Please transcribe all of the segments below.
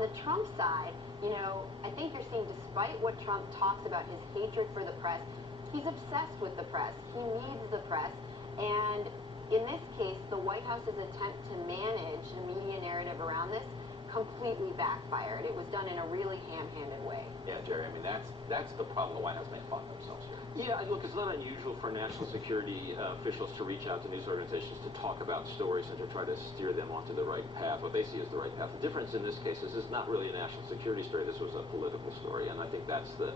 On the Trump side, you know, I think you're seeing, despite what Trump talks about his hatred for the press, he's obsessed with the press. He needs the press. And in this case, the White House's attempt to manage the media narrative around this completely backfired. It was done in a really ham-handed way. Yeah, Jerry, I mean, that's the problem. The White House made fun of themselves here. Yeah, look, it's not unusual for national security officials to reach out to news organizations to talk about stories and to try to steer them onto the right path, what they see as the right path. The difference in this case is it's not really a national security story. This was a political story, and I think that's the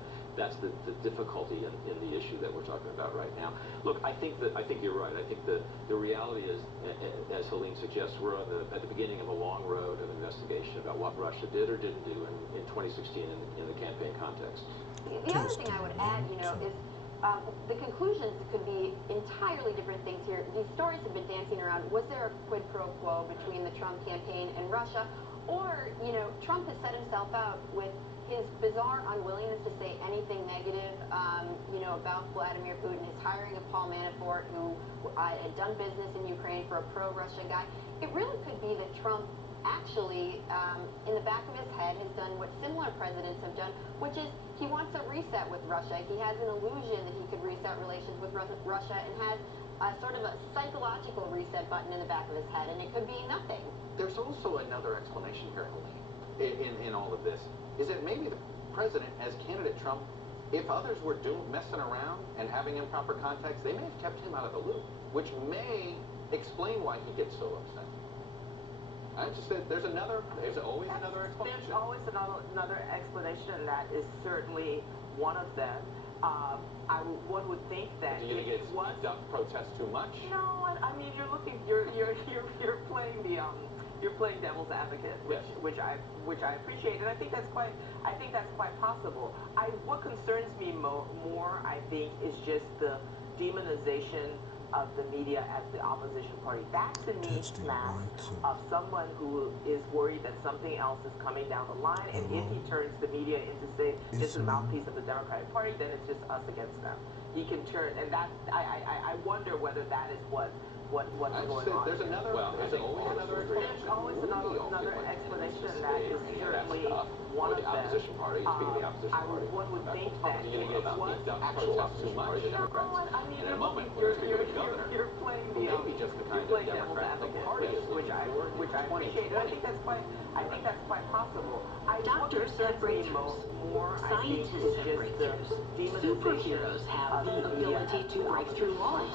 difficulty in the issue that we're talking about right now. Look, I think you're right. I think the reality is, as Helene suggests, we're at the beginning of a long road of investigation about what Russia did or didn't do in 2016 in the campaign context. The other thing I would add, you know, is the conclusions could be entirely different things here. These stories have been dancing around. Was there a quid pro quo between the Trump campaign and Russia? Or, you know, Trump has set himself out with his bizarre unwillingness to say anything negative, you know, about Vladimir Putin, his hiring of Paul Manafort, who had done business in Ukraine for a pro-Russia guy. It really could be that Trump actually, in the back of his head, has done what similar presidents have done, which is he wants a reset with Russia. He has an illusion that he could reset relations with Russia and has sort of a psychological reset button in the back of his head, and it could be nothing. There's also another explanation here, Helene, in all of this, is that maybe the president, as candidate Trump, if others were messing around and having improper contacts, they may have kept him out of the loop, which may explain why he gets so upset. I just said there's always another explanation. There's always another explanation, and that is certainly one of them. One would think that do you think it's protest too much? No, I mean you're playing devil's advocate, which I appreciate, and I think that's quite possible. What concerns me more, I think, is just the demonization of the media as the opposition party. That to me smacks of someone who is worried that something else is coming down the line, and if he turns the media into, say, just a mouthpiece of the Democratic Party, then it's just us against them. He can turn, and that I wonder whether that is what's going on. There's always another explanation, and that is certainly one of them. Opposition party, speaking of the opposition party. One would think that it was actual opposition party, the Democrats. I mean, in a moment, you're playing devil's advocate, which I appreciate, and I think that's quite possible. Doctors have breakthroughs. Scientists have breakthroughs. Superheroes have the ability to break through walls.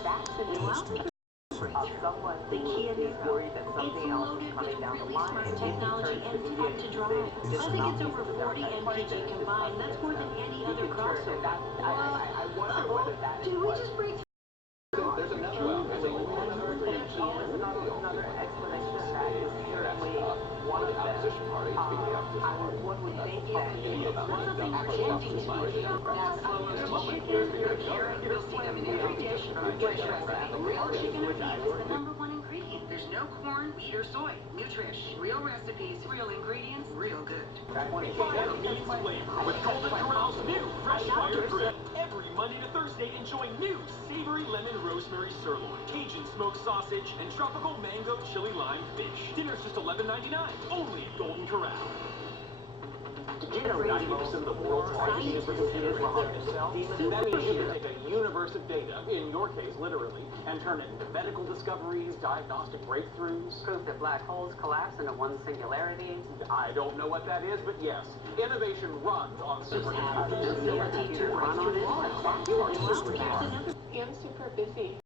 The key in this worry that something else is coming down the line. It's really smart technology and fun to drive. I think it's over 40 mpg combined. That's more than any other crossover. I wonder whether that is Did we just break through? There's another explanation, and that is certainly one of them. Opposition party, speaking of the opposition party. One would think that That's something we're changing to. Real chicken and beef is the #1 ingredient. There's no corn, wheat, or soy. Nutrish. Real recipes, real ingredients, real good. Fire meets flavor with Golden Corral's new Fresh Fire Grill. Every Monday to Thursday, enjoy new savory lemon rosemary sirloin, Cajun smoked sausage, and tropical mango chili lime fish. Dinner's just $11.99, only at Golden Corral. Did you know 90% of the world's marketing is for computers behind itself? That means you can take a universe of data, in your case, literally, and turn it into medical discoveries, diagnostic breakthroughs. Proof that black holes collapse into one singularity. I don't know what that is, but yes, innovation runs on supercomputers. The ability to run on it. I'm super busy.